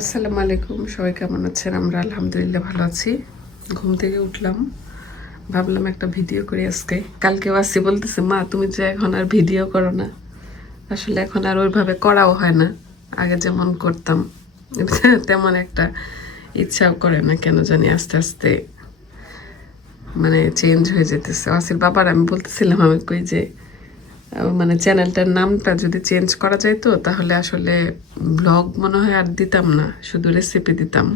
আসসালামু আলাইকুম, সবাই কেমন আছেন? আমরা আলহামদুলিল্লাহ ভালো আছি। ঘুম থেকে উঠলাম। ভাবলাম একটা ভিডিও করি আজকে। কালকে আসি বলতেছে, মা, তুমি যে এখন আর ভিডিও করো না। আসলে এখন আর ওইভাবে করাও হয় না। আগে যেমন করতাম, তেমন একটা ইচ্ছাও করে না, কেন জানি আস্তে আস্তে মানে চেঞ্জ হয়ে যেতেছে। আসির বাবার, আমি বলতেছিলাম আমি কই যে মানে চ্যানেলটার নামটা যদি চেঞ্জ করা যাইতো তাহলে আসলে ব্লগ মনে হয় আর দিতাম না, শুধু রেসিপি দিতাম।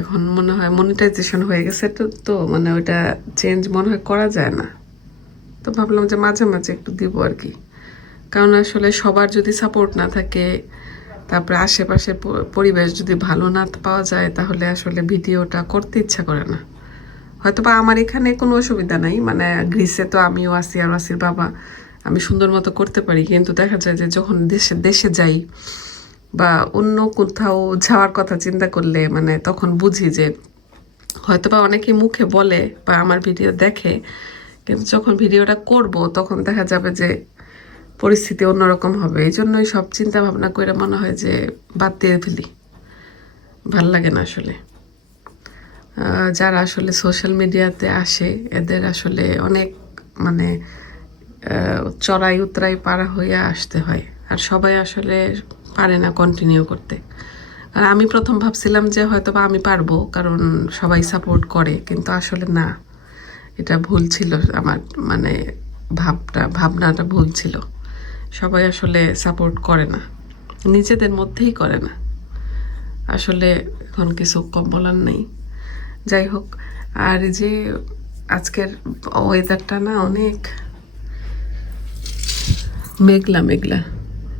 এখন মনে হয় মনিটাইজেশন হয়ে গেছে তো তো মানে ওইটা চেঞ্জ মনে হয় করা যায় না। তো ভাবলাম যে মাঝে মাঝে একটু দিব আর কি। কারণ আসলে সবার যদি সাপোর্ট না থাকে, তারপরে আশেপাশে পরিবেশ যদি ভালো না পাওয়া যায়, তাহলে আসলে ভিডিওটা করতে ইচ্ছা করে না। হয়তো বা আমার এখানে কোনো অসুবিধা নাই মানে গ্রিসে তো আমিও আছি আর আসির বাবা। আমি সুন্দর মতো করতে পারি, কিন্তু দেখা যায় যে যখন দেশে দেশে যাই বা অন্য কোথাও যাওয়ার কথা চিন্তা করলে মানে তখন বুঝি যে হয়তো বা অনেকে মুখে বলে বা আমার ভিডিও দেখে, কিন্তু যখন ভিডিওটা করব তখন দেখা যাবে যে পরিস্থিতি অন্যরকম হবে। এই জন্যই সব চিন্তা ভাবনা করে মনে হয় যে বাদ দিয়ে ফেলি। ভালো লাগে না আসলে। যারা আসলে সোশ্যাল মিডিয়াতে আসে, এদের আসলে অনেক মানে চড়াই উতরাই পারা হয়ে আসতে হয়। আর সবাই আসলে পারে না কন্টিনিউ করতে। আর আমি প্রথম ভাবছিলাম যে হয়তো বা আমি পারব, কারণ সবাই সাপোর্ট করে, কিন্তু আসলে না। এটা ভুল ছিল আমার মানে ভাবটা, ভাবনাটা ভুল ছিল। সবাই আসলে সাপোর্ট করে না। নিজেদের মধ্যেই করে না। আসলে এখন কিছু কম বলার নেই। যাই হোক, আর যে আজকের ওয়েদারটা না অনেক মেঘলা মেঘলা।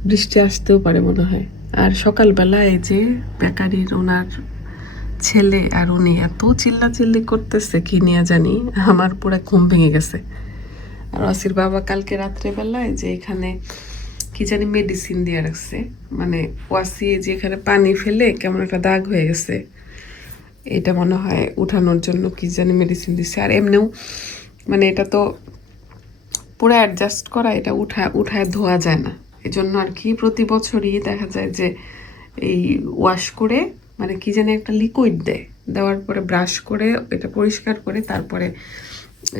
বৃষ্টি আসতেও পারে মনে হয়। আর সকালবেলা এই যে বেকারির ওনার ছেলে আর উনি এত চিল্লা চিল্লি করতেছে, কি নিয়ে জানি? আমার পুরো ঘুম ভেঙে গেছে। আর অসির বাবা কালকে রাত্রেবেলায় যে এখানে কি জানি মেডিসিন দিয়ে রাখছে। মানে ওয়াসি যে এখানে পানি ফেলে কেমন একটা দাগ হয়ে গেছে। এটা মনে হয় উঠানোর জন্য কি জানি মেডিসিন দিচ্ছে আর এমনিও মানে এটা তো পুরো অ্যাডজাস্ট করা, এটা উঠা উঠায় ধোয়া যায় না। এই জন্য আর কি প্রতি বছরই দেখা যায় যে এই ওয়াশ করে মানে কি জানি একটা লিকুইড দেয়। দেওয়ার পরে ব্রাশ করে, এটা পরিষ্কার করে, তারপরে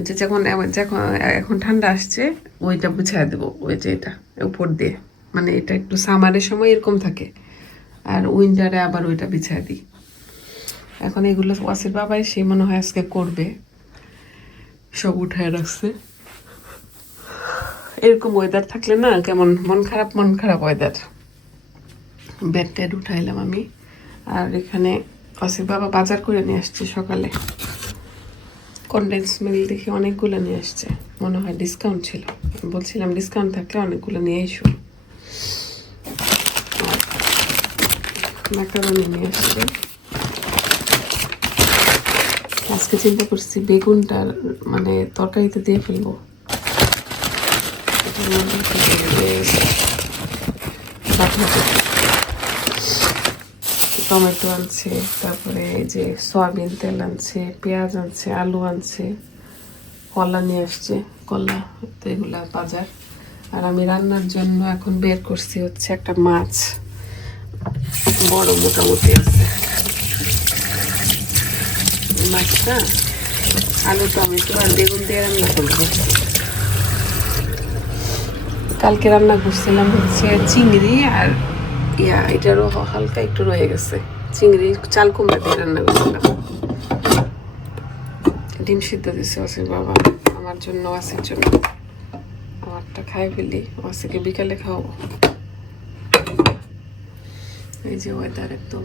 যে যখন যখন এখন ঠান্ডা আসছে, ওইটা বুঝাই দেবো, ওই যে এটা উপর দিয়ে। মানে এটা একটু সামারের সময় এরকম থাকে। আর উইন্টারে আবার ওইটা বিছায় দিই। এখন এগুলো ওয়াসির বাবাই সে মনে হয় আজকে করবে। সব উঠায় রাখছে। এরকম ওয়েদার থাকলে না কেমন মন খারাপ মন খারাপ ওয়েদার বেড টেড উঠাইলাম আমি। আর এখানে অসির বাবা বাজার করে নিয়ে আসছে সকালে। কন্ডেন্স মিল দেখে অনেকগুলো নিয়ে আসছে। মনে হয় ডিসকাউন্ট ছিল। বলছিলাম ডিসকাউন্ট থাকলে অনেকগুলো নিয়ে এসো। ম্যাকারনি নিয়ে আসছে। আজকে চিন্তা করছি বেগুনটা মানে তরকারিতে দিয়ে ফেলব এটার মধ্যে দিয়ে বাঁধাকপি টমেটো আনছে, তারপরে এই যে সয়াবিন তেল আনছে, পেঁয়াজ আনছে, আলু আনছে, কলা নিয়ে আসছে, কলা তো এগুলা বাজার। আর আমি রান্নার জন্য এখন বের করছি হচ্ছে একটা মাছ। বড় মোটামুটি আছে। মাছটা আলু, টমেটো আর বেগুন দিয়ে রান্না করব। কালকে রান্না করছিলাম হচ্ছে চিংড়ি আর ইয়া, এটারও হালকা একটু রয়ে গেছে। চিংড়ি, চাল কুমড়া দিয়ে রান্না করছিলাম। ডিম সিদ্ধ দিছে ওয়াসির বাবা, আমার জন্য ওয়াসির জন্য। আমারটা খাই ফেলি ওয়াসিকে বিকালে খাওয়াবো। এই যে ওয়েদার একদম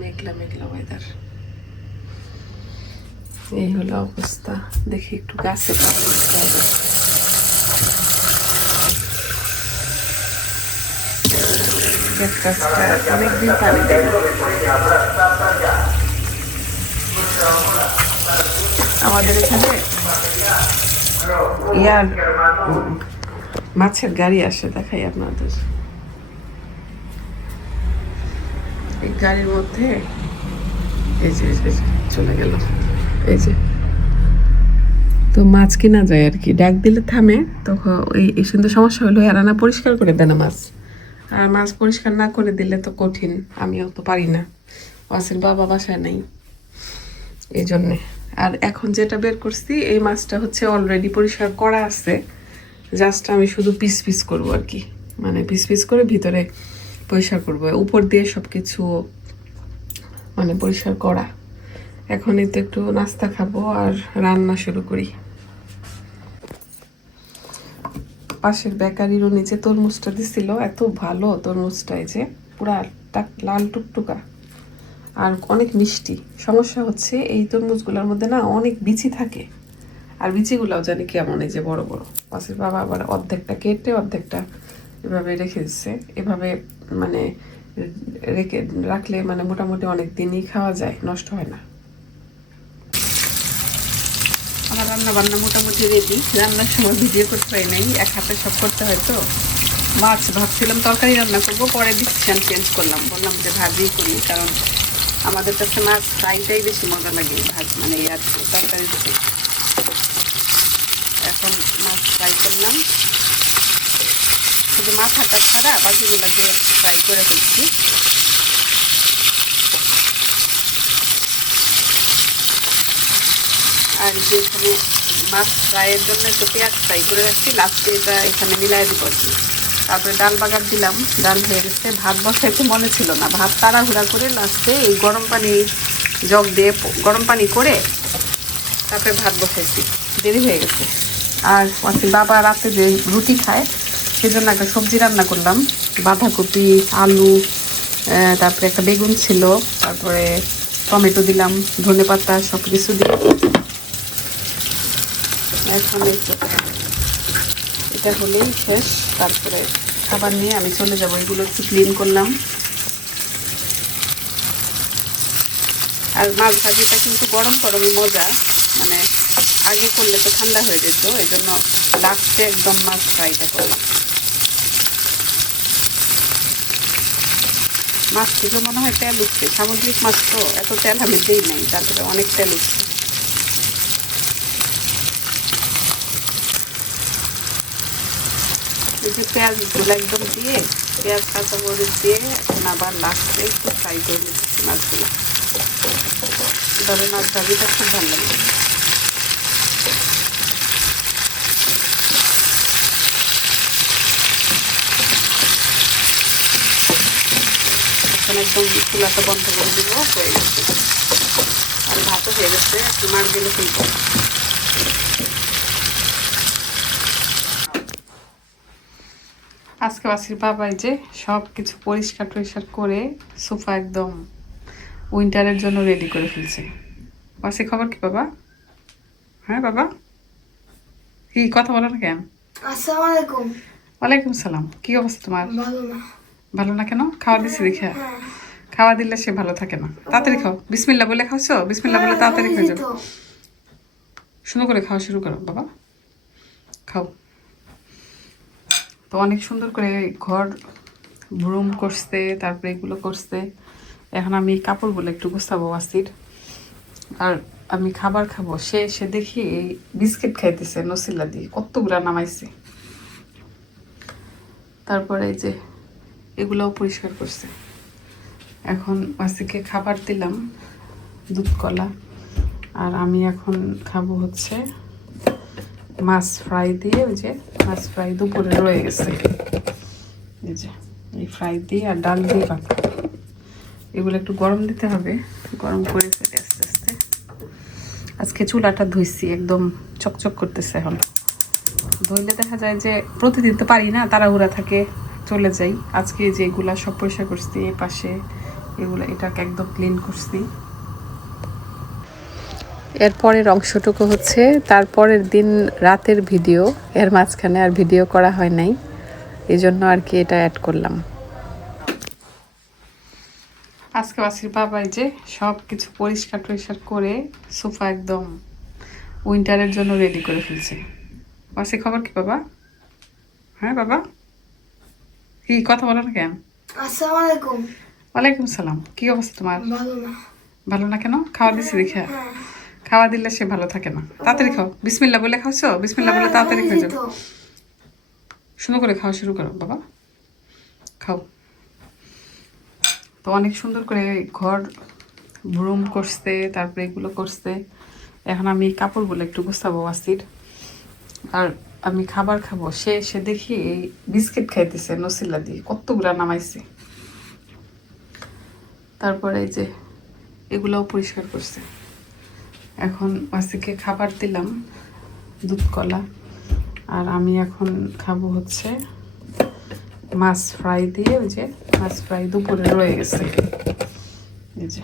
মেঘলা মেঘলা ওয়েদার এই হলো অবস্থা। দেখি একটু গাছে। পানি দিতে অনেকদিন পানি দেয় আমাদের এখানে ইয়ার মাছের গাড়ি আসে, দেখাই আপনাদের। এই গাড়ির মধ্যে এই যে চলে গেল। এই যে। তো মাছ কিনা যায় আর কি। ডাক দিলে থামে তখন এই সুন্দর সমস্যা হলো, এরা না পরিষ্কার করে দেয় না মাছ। আর মাছ পরিষ্কার না করে দিলে তো কঠিন, আমিও তো পারি না। মাছের বাবা বাসায় নাই। এই জন্যে আর এখন যেটা বের করছি, এই মাছটা হচ্ছে অলরেডি পরিষ্কার করা আছে। জাস্ট আমি শুধু পিস পিস করব আর কি। মানে পিস পিস করে ভিতরে পরিষ্কার করব। উপর দিয়ে সব কিছু মানে পরিষ্কার করা। এখনই তো একটু নাস্তা খাব আর রান্না শুরু করি। পাশের বেকারিরও নিচে তরমুজটা দিছিল, এত ভালো তরমুজটা এই যে, পুরা লাল টুকটুকা। আর অনেক মিষ্টি। সমস্যা হচ্ছে এই তরমুজগুলোর মধ্যে না অনেক বিচি থাকে। আর বিচিগুলাও জানি কেমন এই যে বড় বড়। পাশের বাবা আবার অর্ধেকটা কেটে অর্ধেকটা এভাবে রেখে দিচ্ছে। এভাবে মানে রেখে রাখলে মানে মোটামুটি অনেক দিনই খাওয়া যায়, নষ্ট হয় না আমার রান্না বান্না মোটামুটি রেডি রান্নার সময় ভিডিও করতে পারি নাই, এক হাতে সব করতে হয় তো। মাছ ভাবছিলাম তরকারি রান্না করব, পরে ডিসিশন চেঞ্জ করলাম। বললাম যে ভাজি করি, কারণ আমাদের কাছে মাছ ফ্রাইটাই বেশি মজা লাগে, ভাজ মানে আর তরকারি এখন মাছ ফ্রাই করলাম। শুধু মাছ মাথাটা ছাড়া বাকিগুলো দিয়ে ফ্রাই করে ফেলছি আর যে এখানে মাছ ফ্রাইয়ের জন্য একটু পেঁয়াজ ফ্রাই করে রাখছি লাস্টে এটা এখানে মিলাই দিব তারপরে ডাল বাগার দিলাম, ডাল হয়ে গেছে। ভাত বসাইতে মনে ছিল না। ভাত তাড়াহুড়া করে লাস্টে এই গরম পানি জগ দিয়ে গরম পানি করে তারপরে ভাত বসাইছি দেরি হয়ে গেছে। আর ওয়াসি বাবা রাতে যে রুটি খায়, সেজন্য একটা সবজি রান্না করলাম। বাঁধাকপি, আলু তারপরে একটা বেগুন ছিল, তারপরে টমেটো দিলাম ধনে পাতা সব কিছু দিয়ে। এখন এই এটা হলেই শেষ। তারপরে খাবার নিয়ে আমি চলে যাব। এগুলো একটু ক্লিন করলাম। আর মাছ ভাজিটা কিন্তু গরম গরমই মজা। মানে আগে করলে তো ঠান্ডা হয়ে যেত এই জন্য লাস্টে একদম মাছ ফ্রাইটা করলাম। মাছ থেকে মনে হয় তেল উঠছে। সামুদ্রিক মাছ তো, এত তেল আমি দিই নাই। তারপরে অনেক তেল উঠছে। যে পেঁয়াজগুলো একদম দিয়ে, পেঁয়াজ, কাঁচা মরিচ দিয়ে এখন আবার লাস্টে একটু ফ্রাই করে নিচ্ছি মাছগুলো। তবে মাছ ভাজিটা খুব ভালো লাগে। এখন একদম চুলাটা বন্ধ করে দিব, হয়ে গেছে। আর ভাতও হয়ে গেছে মার গেলে আজকে বাসির বাবাই যে সব কিছু পরিষ্কার টরিষ্কার করে সোফা একদম উইন্টারের জন্য রেডি করে ফেলছে। বাসি খবর কি বাবা? হ্যাঁ বাবা? কি কথা বলো না কেন? আসসালামু আলাইকুম। ওয়ালাইকুম সালাম। কি অবস্থা তোমার? ভালো না। ভালো না কেন? খাওয়া দিছি দেখে? হ্যাঁ। খাওয়া দিলে সে ভালো থাকে না। তাড়াতাড়ি খাও। বিসমিল্লা বলে খাওছো বিসমিল্লা বলে তাড়াতাড়ি হ্যাঁ, খেয়ে এই যাও তো। সুন্দর করে খাওয়া শুরু করো বাবা। খাও। তো অনেক সুন্দর করে ঘর ব্রুম করছে, তারপরে এগুলো করছে। এখন আমি কাপড়গুলো একটু গুছাবো, আসির। আর আমি খাবার খাব। সে সে দেখি এই বিস্কিট খাইতেছে নসিলা দিয়ে। কতগুলা নামাইছে। তারপরে এই যে এগুলোও পরিষ্কার করছে। এখন ওয়াসিকে খাবার দিলাম, দুধ কলা। আর আমি এখন খাব হচ্ছে মাছ ফ্রাই দিয়ে ওই যে মাছ ফ্রাই দুপুরে রয়ে গেছে। এই যে, এই ফ্রাই দিয়ে আর ডাল দিয়ে ভাত এগুলো একটু গরম দিতে হবে, গরম করে ফেলে আস্তে আস্তে। আজকে চুলাটা ধুইছি, একদম চকচক করতেছে এখন। ধুইলে দেখা যায় যে প্রতিদিন তো পারি না, তাড়াহুড়া থাকে, চলে যাই। আজকে যেগুলা সব পরিষ্কার করছি এই পাশে এগুলো, এটাকে একদম ক্লিন করছি। এরপরের অংশটুকু হচ্ছে তারপরের দিন রাতের ভিডিও। এর মাঝখানে আর ভিডিও করা হয় নাই। এই জন্য আর কি এটা অ্যাড করলাম। আজকে বাসির বাবাই যে সব কিছু পরিষ্কার টরিষ্কার করে সোফা একদম উইন্টারের জন্য রেডি করে ফেলছে। বাসি খবর কি বাবা? হ্যাঁ বাবা? কি কথা বলো না কেন? আসসালামু আলাইকুম। ওয়ালাইকুম সালাম। কি অবস্থা তোমার? ভালো না। ভালো না কেন? খাওয়া দিছি দেখে? হ্যাঁ। খাওয়া দিলে সে ভালো থাকে না। তাড়াতাড়ি খাও। বিসমিল্লা বলে খাওছো? বিসমিল্লা বলে তাড়াতাড়ি হ্যাঁ, খেয়ে যাও তো। সুন্দর করে খাওয়া শুরু করো বাবা। খাও। তো অনেক সুন্দর করে ঘর ব্রুম করছে তারপরে এগুলো করছে। এখন আমি এই কাপড়গুলো একটু গুছাবো ওয়াসির আর আমি খাবার খাব। সে সে দেখি এই বিস্কিট খাইতেছে নসিল্লা দিয়ে। কতগুলা নামাইছে। তারপরে এই যে এগুলাও পরিষ্কার করছে। এখন ওয়াসিকে খাবার দিলাম, দুধ কলা। আর আমি এখন খাব হচ্ছে মাছ ফ্রাই দিয়ে, ওই যে মাছ ফ্রাই দুপুরে রয়ে গেছে। এই যে,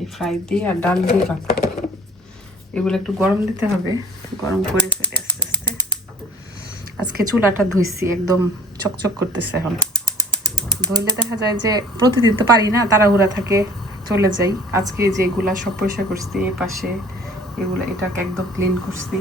এই ফ্রাই দিয়ে আর ডাল দিয়ে ভাত। এগুলো একটু গরম দিতে হবে, গরম করে ফেলে আস্তে আস্তে। আজকে চুলাটা ধুইছি, একদম চকচক করতেছে এখন। ধরলে দেখা যায় যে প্রতিদিন তো পারি না, তাড়াহুড়া থাকে, চলে যাই। আজকে যেগুলা সব পরিষ্কার করছি এই পাশে এগুলো এটাকে একদম ক্লিন করছি।